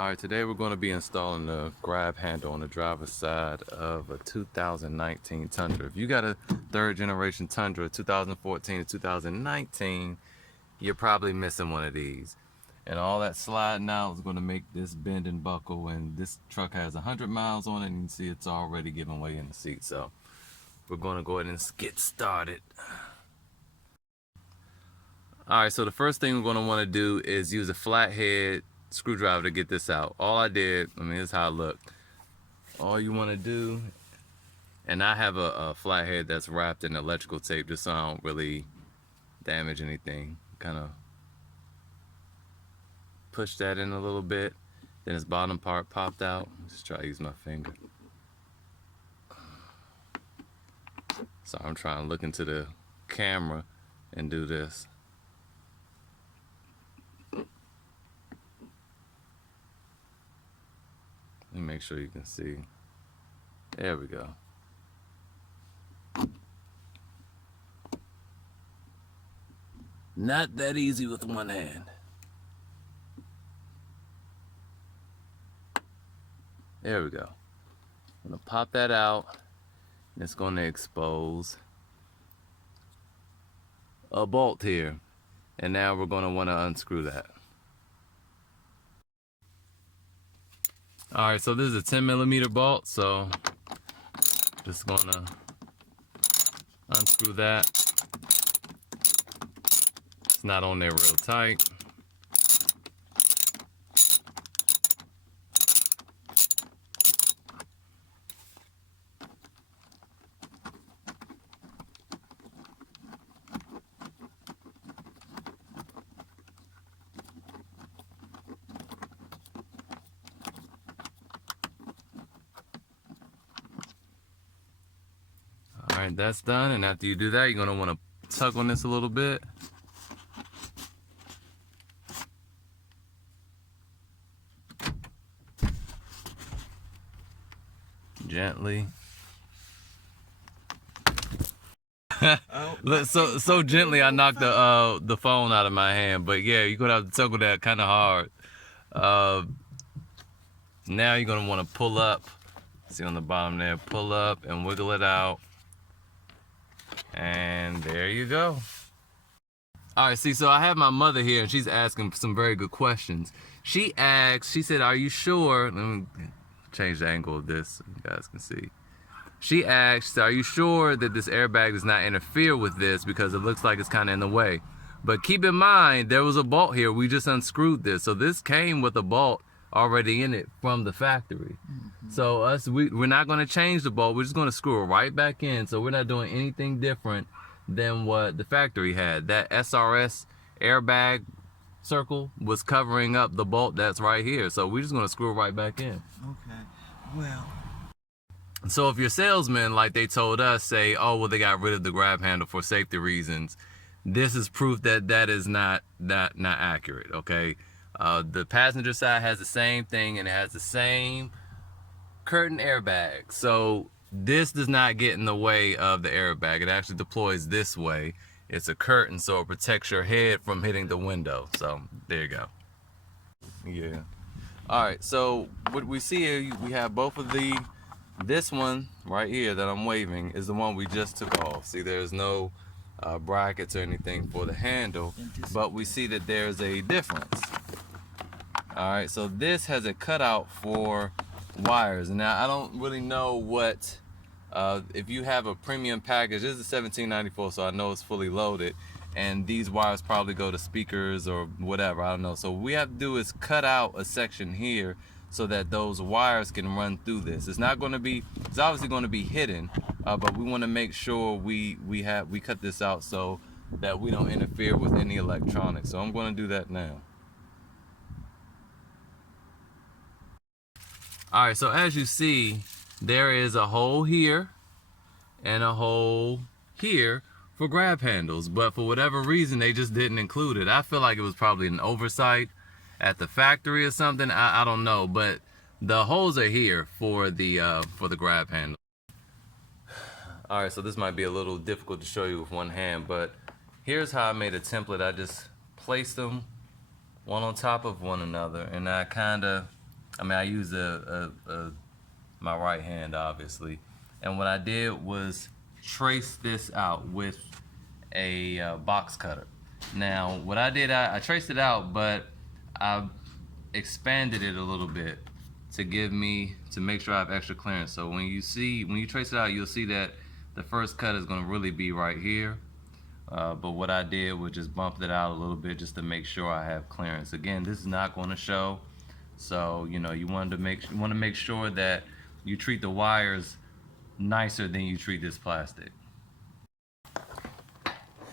Alright, today we're going to be installing the grab handle on the driver's side of a 2019 Tundra. If you got a third generation Tundra, 2014 to 2019, you're probably missing one of these. And all that sliding out is going to make this bend and buckle, and this truck has 100 miles on it, and you can see it's already giving way in the seat. So we're going to go ahead and get started. Alright, so the first thing we're going to want to do is use a flathead screwdriver to get this out. All I did, this is how it looked. All you want to do, and I have a flathead that's wrapped in electrical tape just so I don't really damage anything. Kind of push that in a little bit, then this bottom part popped out. Just try to use my finger. So I'm trying to look into the camera and do this. Let me make sure you can see. There we go. Not that easy with one hand. There we go. I'm gonna pop that out, and it's gonna expose a bolt here. And now we're gonna wanna unscrew that. Alright, so this is a 10mm bolt, so just gonna unscrew that. It's not on there real tight. Alright, that's done, and after you do that, you're going to want to tug on this a little bit. Gently. so gently I knocked the phone out of my hand, but yeah, you're going to have to tug with that kind of hard. Now you're going to want to pull up. See on the bottom there, pull up and wiggle it out. And there you go. Alright, see, so I have my mother here and she's asking some very good questions. She said, are you sure? Let me change the angle of this so you guys can see. She asked, are you sure that this airbag does not interfere with this because it looks like it's kind of in the way? But keep in mind, there was a bolt here. We just unscrewed this. So this came with a bolt already in it from the factory. So we're not going to change the bolt. We're just going to screw it right back in. So we're not doing anything different than what the factory had. That SRS airbag circle was covering up the bolt that's right here. So we're just going to screw it right back in. Okay, well. So if your salesmen, like they told us, say, oh, well, they got rid of the grab handle for safety reasons, this is proof that that is not accurate, okay? The passenger side has the same thing, and it has the same curtain airbag. So this does not get in the way of the airbag. It actually deploys this way. It's a curtain, so it protects your head from hitting the window. So there you go. Yeah. All right, so what we see here, we have both of this one right here that I'm waving is the one we just took off. See, there's no brackets or anything for the handle, but we see that there's a difference. Alright, so this has a cutout for wires. Now I don't really know what if you have a premium package. This is $17.94, so I know it's fully loaded, and these wires probably go to speakers or whatever, I don't know. So what we have to do is cut out a section here so that those wires can run through this. It's obviously going to be hidden, but we want to make sure we cut this out so that we don't interfere with any electronics. So I'm going to do that now. Alright, so as you see, there is a hole here and a hole here for grab handles, but for whatever reason they just didn't include it. I feel like it was probably an oversight at the factory or something. I don't know, but the holes are here for the grab handle. Alright, so this might be a little difficult to show you with one hand, but here's how I made a template. I just placed them one on top of one another, and I kind of I mean, I use my right hand, obviously. And what I did was trace this out with a box cutter. Now, what I did, I traced it out, but I expanded it a little bit to make sure I have extra clearance. So when you trace it out, you'll see that the first cut is going to really be right here. But what I did was just bump it out a little bit just to make sure I have clearance. Again, this is not going to show, so you know you want to make sure that you treat the wires nicer than you treat this plastic.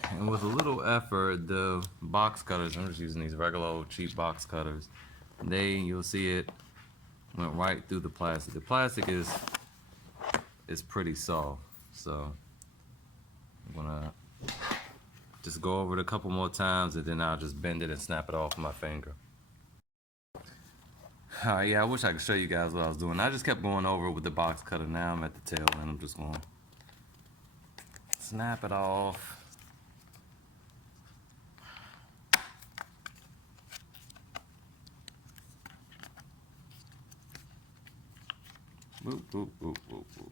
And with a little effort, the box cutters, I'm just using these regular old cheap box cutters, you'll see it went right through the plastic. The plastic is pretty soft, so I'm gonna just go over it a couple more times, and then I'll just bend it and snap it off with my finger. Alright, yeah, I wish I could show you guys what I was doing. I just kept going over it with the box cutter. Now I'm at the tail end. I'm just going to snap it off. Boop, boop, boop, boop, boop.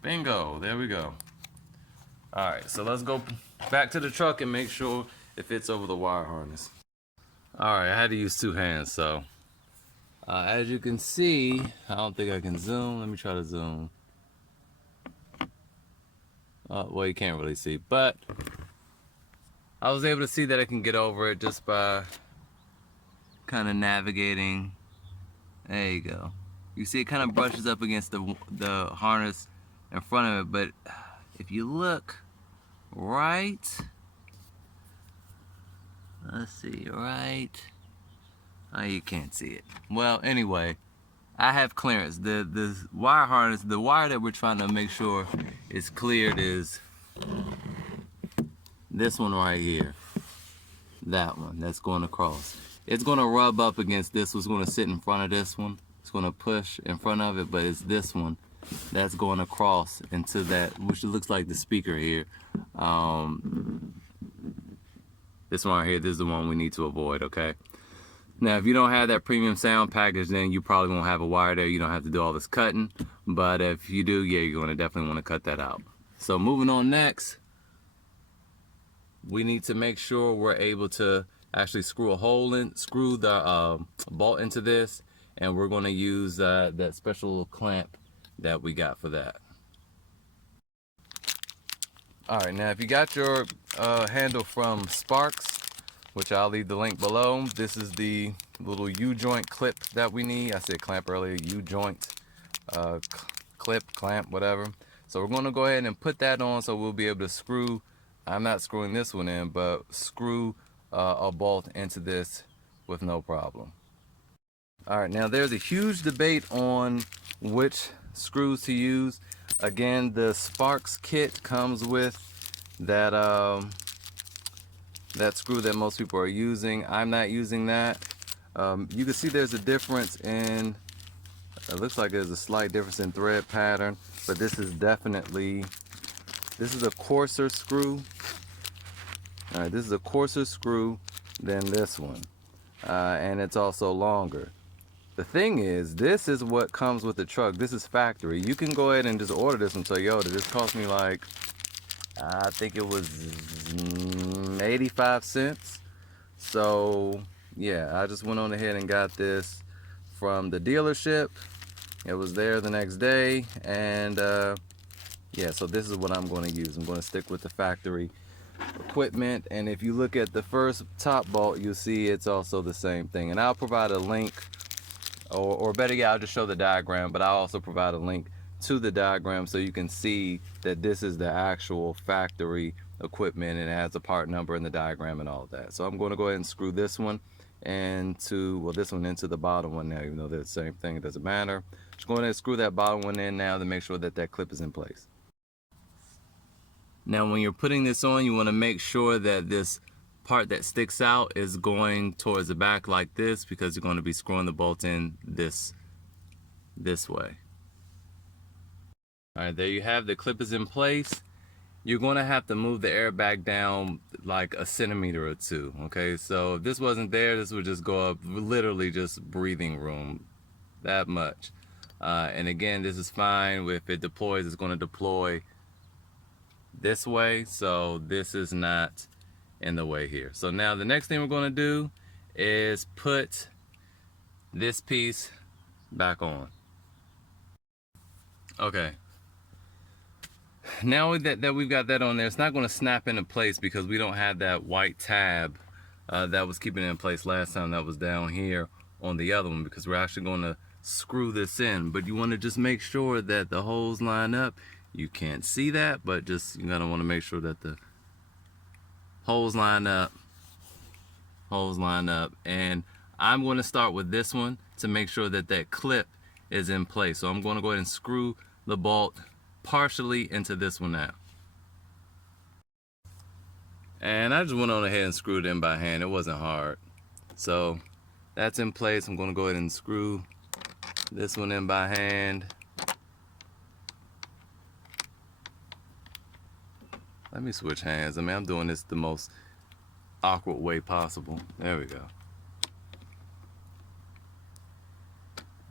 Bingo, there we go. Alright, so let's go back to the truck and make sure it fits over the wire harness. Alright, I had to use two hands, so as you can see, I don't think I can zoom. Let me try to zoom. Well, you can't really see, but I was able to see that I can get over it just by kind of navigating. There you go. You see it kind of brushes up against the harness in front of it, but if you look right, let's see, right, oh, you can't see it. Well, anyway, I have clearance. The wire harness, the wire that we're trying to make sure is cleared is this one right here. That one that's going across. It's going to rub up against this one's going to sit in front of this one. It's going to push in front of it, but it's this one that's going across into that, which looks like the speaker here. This one right here, this is the one we need to avoid, okay? Now, if you don't have that premium sound package, then you probably won't have a wire there. You don't have to do all this cutting. But if you do, yeah, you're going to definitely want to cut that out. So moving on next, we need to make sure we're able to actually screw the bolt into this. And we're going to use that special clamp that we got for that. Alright, now if you got your handle from Sparks, which I'll leave the link below, this is the little U-joint clip that we need. I said clamp earlier, U-joint clip, clamp, whatever. So we're going to go ahead and put that on so we'll be able to screw, I'm not screwing this one in, but screw a bolt into this with no problem. Alright, now there's a huge debate on which screws to use. Again, the Sparks kit comes with that that screw that most people are using. I'm not using that. You can see there's a difference in, it looks like there's a slight difference in thread pattern, but this is definitely, this is a coarser screw. Alright, this is a coarser screw than this one. And it's also longer. The thing is, this is what comes with the truck. This is factory. You can go ahead and just order this from Toyota. This cost me like, I think it was 85 cents. So yeah, I just went on ahead and got this from the dealership. It was there the next day, and yeah, so this is what I'm going to use. I'm going to stick with the factory equipment, and if you look at the first top bolt, you'll see it's also the same thing. And I'll provide a link, or better yet, I'll just show the diagram, but I'll also provide a link to the diagram so you can see that this is the actual factory equipment, and it has a part number in the diagram and all of that. So I'm going to go ahead and screw this one into, well, this one into the bottom one now, even though they're the same thing, it doesn't matter. Just go ahead and screw that bottom one in now to make sure that that clip is in place. Now when you're putting this on, you want to make sure that this part that sticks out is going towards the back like this, because you're going to be screwing the bolt in this way. Alright, there you have, the clip is in place. You're going to have to move the airbag down like a centimeter or two, okay? So if this wasn't there, this would just go up literally just breathing room. that much. And again, this is fine. If it deploys, it's going to deploy this way, so this is not in the way here. So now the next thing we're going to do is put this piece back on. Okay, now that we've got that on there, it's not going to snap into place because we don't have that white tab that was keeping it in place last time. That was down here on the other one, because we're actually going to screw this in. But you want to just make sure that the holes line up. You can't see that, but just you gotta want to make sure that the holes line up. And I'm going to start with this one to make sure that that clip is in place. So I'm going to go ahead and screw the bolt partially into this one now. And I just went on ahead and screwed it in by hand. It wasn't hard. So that's in place. I'm going to go ahead and screw this one in by hand. Let me switch hands. I mean, I'm doing this the most awkward way possible. There we go.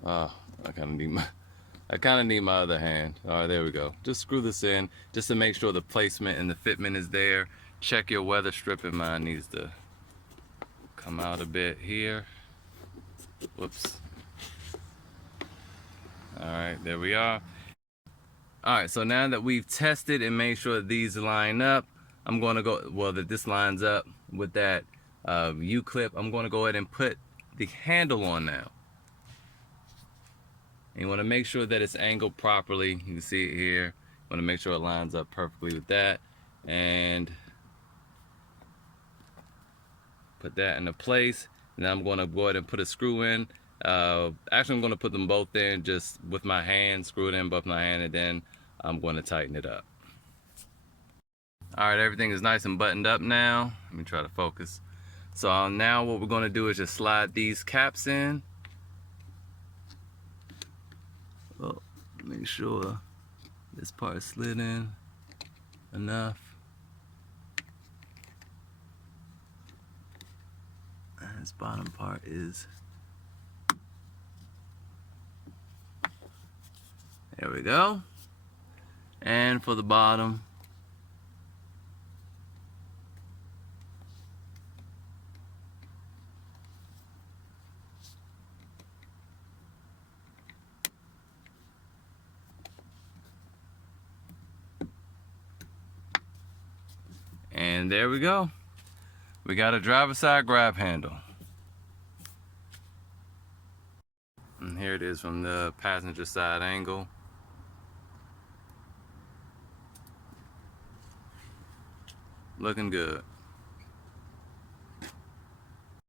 Oh, I kind of need my other hand. All right, there we go. Just screw this in just to make sure the placement and the fitment is there. Check your weather stripping. Mine needs to come out a bit here. Whoops. All right, there we are. All right, so now that we've tested and made sure that these line up, I'm going to go, well, that this lines up with that U-clip, I'm going to go ahead and put the handle on now. And you want to make sure that it's angled properly. You can see it here. You want to make sure it lines up perfectly with that. And put that into place. Now I'm going to go ahead and put a screw in. Actually, I'm going to put them both in just with my hand, screw it in both my hand, and then I'm going to tighten it up. All right, everything is nice and buttoned up now. Let me try to focus. So now what we're going to do is just slide these caps in. Well, make sure this part is slid in enough. And this bottom part is. There we go. And for the bottom, and there we go. We got a driver's side grab handle. And here it is from the passenger side angle. Looking good.